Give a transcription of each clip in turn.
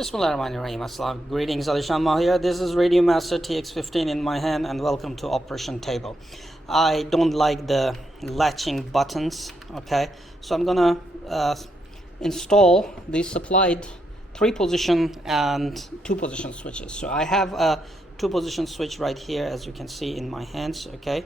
Bismillahirrahmanirrahim. Assalam. Greetings, alishanmao here. This is Radio Master TX15 in my hand, and welcome to Operation Table. I don't like the latching buttons, okay? So I'm gonna install the supplied 3-position and 2-position switches. So I have a 2-position switch right here, as you can see in my hands, okay?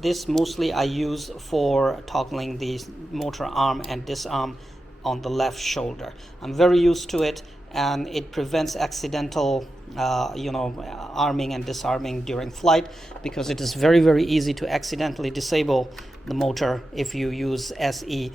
This mostly I use for toggling the motor arm and disarm on the left shoulder. I'm very used to it, and it prevents accidental arming and disarming during flight, because it is very easy to accidentally disable the motor if you use SE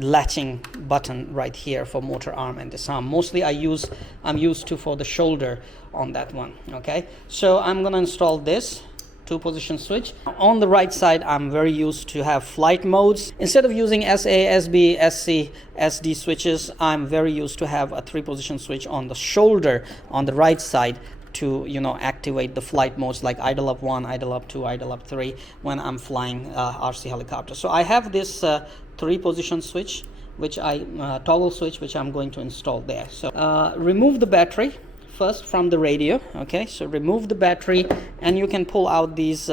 latching button right here for motor arm and disarm. Mostly I'm used to for the shoulder on that one. Okay, so I'm gonna install this 2-position switch. On the right side, I'm very used to have flight modes. Instead of using SA, SB, SC, SD switches, I'm very used to have a 3-position switch on the shoulder on the right side to activate the flight modes like idle up 1, idle up 2, idle up 3 when I'm flying RC helicopter. So I have this 3-position switch, which toggle switch, which I'm going to install there. So remove the battery first from the radio. Okay, so remove the battery, and you can pull out these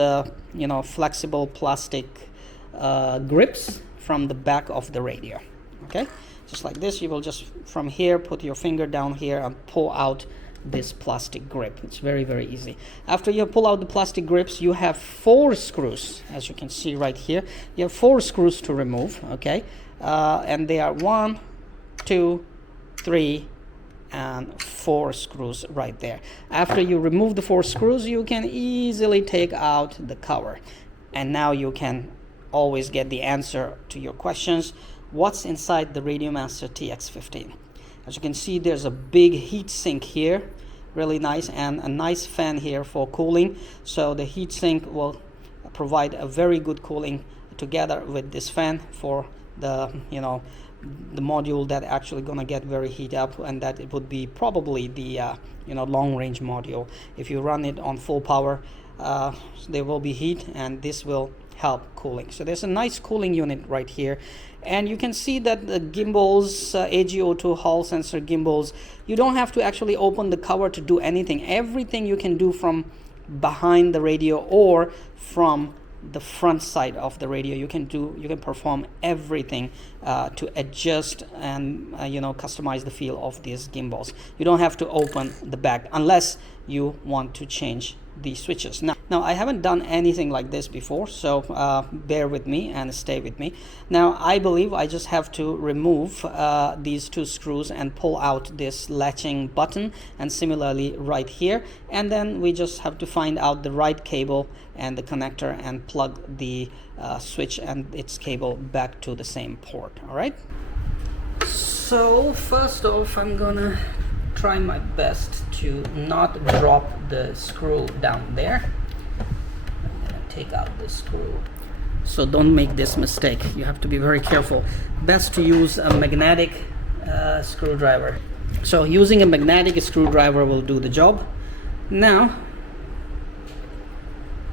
flexible plastic grips from the back of the radio. Okay, just like this. You will just from here put your finger down here and pull out this plastic grip. It's very easy. After you pull out the plastic grips, you have 4 screws, as you can see right here. You have 4 screws to remove. Okay, and they are 1, 2, 3 and 4 screws right there. After you remove the 4 screws, you can easily take out the cover, and now you can always get the answer to your questions. What's inside the Radio Master TX15? As you can see, there's a big heat sink here, really nice, and a nice fan here for cooling. So the heat sink will provide a very good cooling together with this fan for the the module that actually gonna get very heat up, and that it would be probably the long range module. If you run it on full power, there will be heat, and this will help cooling. So there's a nice cooling unit right here, and you can see that the gimbals, AGO2 Hall sensor gimbals, you don't have to actually open the cover to do anything. Everything you can do from behind the radio or from the front side of the radio. You can perform everything to adjust and customize the feel of these gimbals. You don't have to open the back unless you want to change the switches. Now I haven't done anything like this before, so bear with me and stay with me. Now I believe I just have to remove these 2 screws and pull out this latching button, and similarly right here, and then we just have to find out the right cable and the connector and plug the switch and its cable back to the same port. All right, so first off, I'm gonna try my best to not drop the screw down there. I'm gonna take out the screw. So don't make this mistake. You have to be very careful. Best to use a magnetic screwdriver. So using a magnetic screwdriver will do the job. Now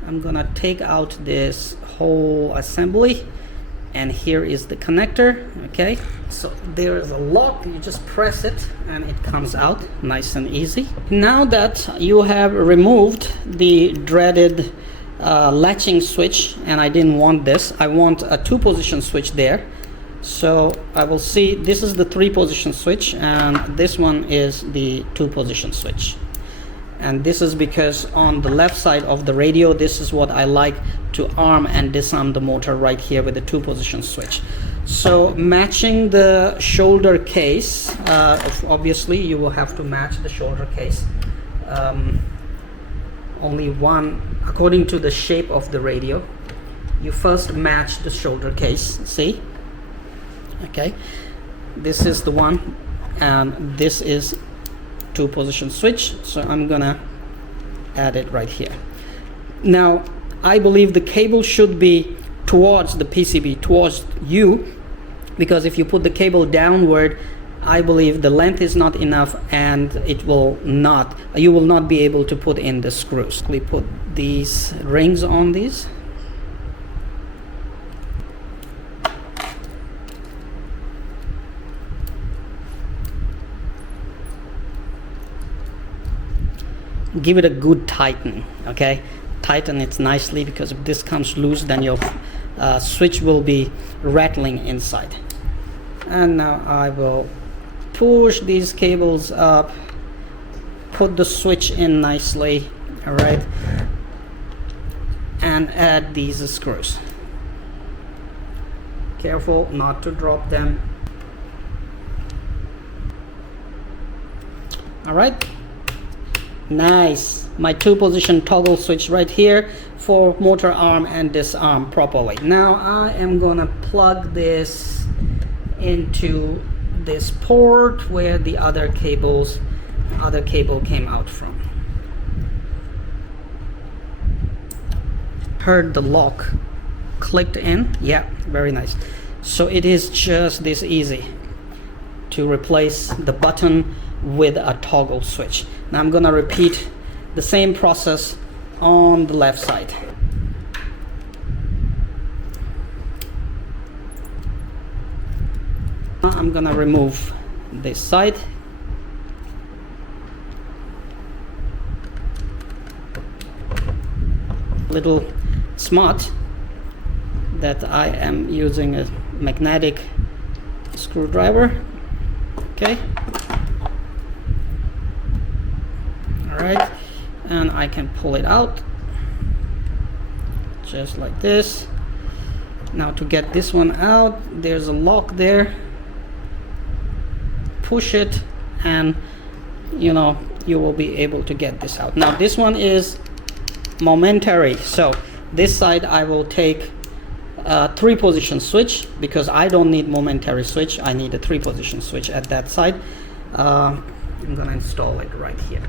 I'm gonna take out this whole assembly, and here is the connector. Okay, so there is a lock. You just press it and it comes out nice and easy. Now that you have removed the dreaded latching switch, and I didn't want this, I want a 2-position switch there. So I will see, this is the 3-position switch, and this one is the 2-position switch. And this is because on the left side of the radio, this is what I like to arm and disarm the motor right here with the 2-position switch. So matching the shoulder case, obviously you will have to match the shoulder case. Only one, according to the shape of the radio, you first match the shoulder case. See? Okay, this is the one, and this is 2-position switch, so I'm gonna add it right here. Now I believe the cable should be towards the PCB, towards you, because if you put the cable downward, I believe the length is not enough, and you will not be able to put in the screws. We put these rings on these. give it a good tighten, okay? Tighten it nicely, because if this comes loose, then your switch will be rattling inside. And now I will push these cables up, put the switch in nicely, all right, and add these screws. Careful not to drop them. All right, nice. My 2-position toggle switch right here for motor arm and disarm properly. Now I am gonna plug this into this port where the other cable came out from. Heard the lock clicked in. Yeah, very nice. So it is just this easy to replace the button with a toggle switch. Now I'm gonna repeat the same process on the left side. I'm gonna remove this side. Little smart that I am using a magnetic screwdriver. Okay. All right, and I can pull it out just like this. Now to get this one out, there's a lock there. Push it, and you know, you will be able to get this out. Now this one is momentary, so this side I will take a 3-position switch, because I don't need momentary switch. I need a 3-position switch at that side. I'm gonna install it right here.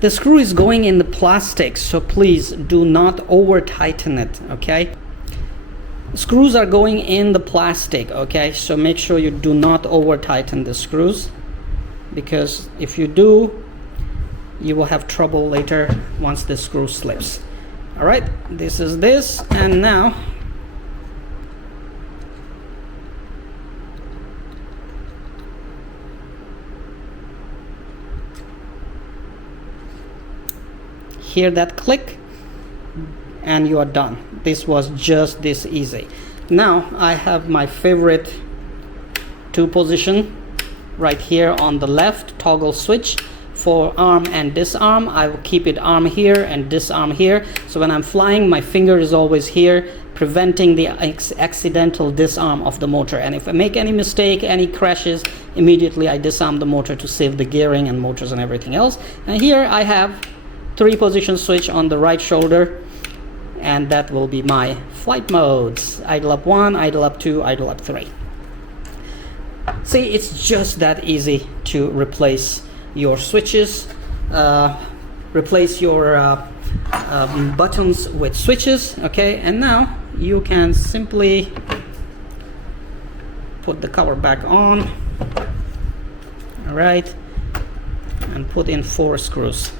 The screw is going in the plastic, so please do not over tighten it, okay? Screws are going in the plastic, okay? So make sure you do not over tighten the screws, because if you do, you will have trouble later once the screw slips. All right, this is this, and now hear that click, and you are done. This was just this easy. Now I have my favorite 2-position right here on the left toggle switch for arm and disarm. I will keep it arm here and disarm here, so when I'm flying, my finger is always here, preventing the accidental disarm of the motor. And if I make any mistake, any crashes, immediately I disarm the motor to save the gearing and motors and everything else. And here I have 3-position switch on the right shoulder, and that will be my flight modes: idle up 1, idle up 2, idle up 3. See, it's just that easy to replace your switches, replace your buttons with switches, okay? And now you can simply put the cover back on, all right, and put in 4 screws.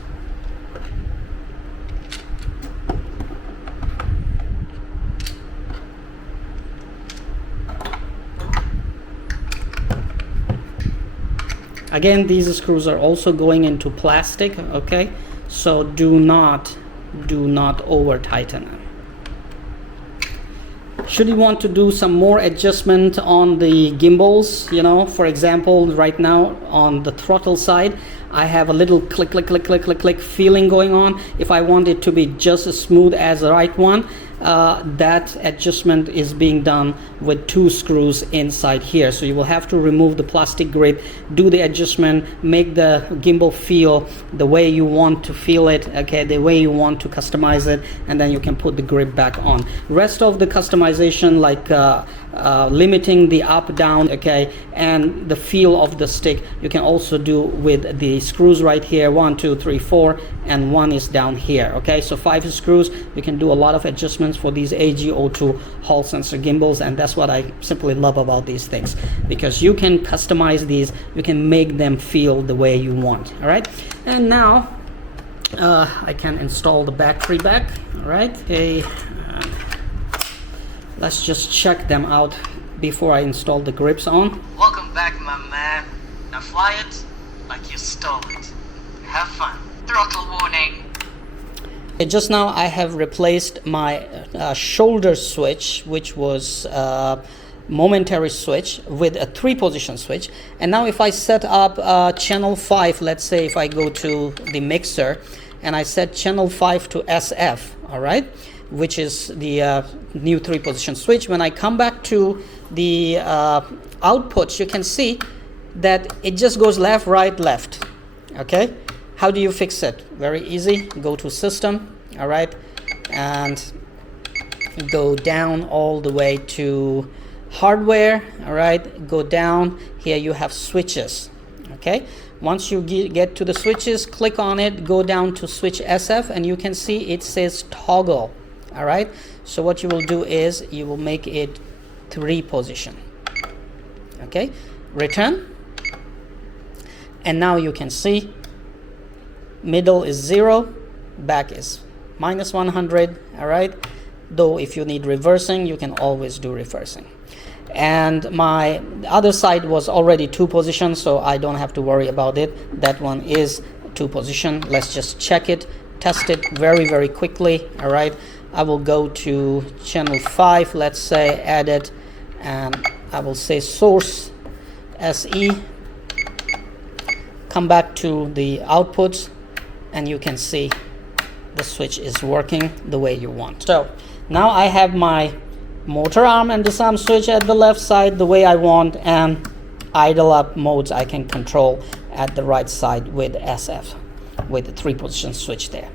Again, these screws are also going into plastic, okay? So do not over tighten them. Should you want to do some more adjustment on the gimbals, you know, for example, right now on the throttle side, I have a little click, click, click, click, click, click feeling going on. If I want it to be just as smooth as the right one, that adjustment is being done with 2 screws inside here. So you will have to remove the plastic grip, do the adjustment, make the gimbal feel the way you want to feel it, okay, the way you want to customize it, and then you can put the grip back on. Rest of the customization, like limiting the up, down, okay, and the feel of the stick, you can also do with the screws right here. 1, 2, 3, 4, and 1 is down here, okay? So 5 screws. You can do a lot of adjustments for these AG02 Hall sensor gimbals, and that's what I simply love about these things, because you can customize these, you can make them feel the way you want. All right, and now I can install the battery back. All right, okay, let's just check them out before I install the grips on. Welcome back, my man. Now fly it like you stole it. Have fun. Throttle warning. Just now I have replaced my shoulder switch, which was momentary switch, with a 3-position switch. And now if I set up channel 5, let's say if I go to the mixer and I set channel 5 to SF, all right, which is the new 3-position switch, when I come back to the outputs, you can see that it just goes left, right, left. Okay, how do you fix it? Very easy. Go to system, all right, and go down all the way to hardware, all right, go down here, you have switches. Okay, once you get to the switches, click on it, go down to switch SF, and you can see it says toggle. All right, so what you will do is you will make it 3-position. Okay, return, and now you can see middle is 0, back is -100. All right, though if you need reversing, you can always do reversing. And my other side was already 2-position, so I don't have to worry about it. That one is 2-position. Let's just check it, test it very, very quickly. All right, I will go to channel 5, let's say, add it, and I will say source SE, come back to the outputs, and you can see the switch is working the way you want. So now I have my motor arm and disarm switch at the left side the way I want, and idle up modes I can control at the right side with SF, with the 3-position switch there.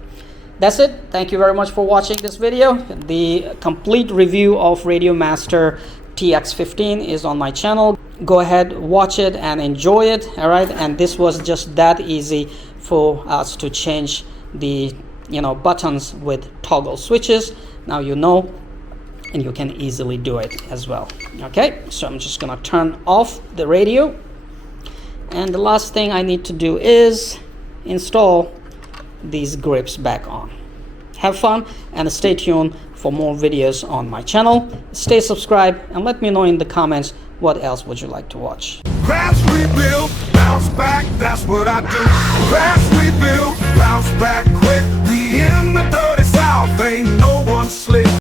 That's it. Thank you very much for watching this video. The complete review of Radio Master TX15 is on my channel. Go ahead, watch it and enjoy it. All right, and this was just that easy for us to change the buttons with toggle switches. Now you know, and you can easily do it as well. Okay, so I'm just gonna turn off the radio, and the last thing I need to do is install these grips back on. Have fun and stay tuned for more videos on my channel. Stay subscribed and let me know in the comments what else would you like to watch. Crash, rebuild, bounce back, that's what I do. Crash, rebuild, bounce back quick. We in the dirty south, ain't no one slick.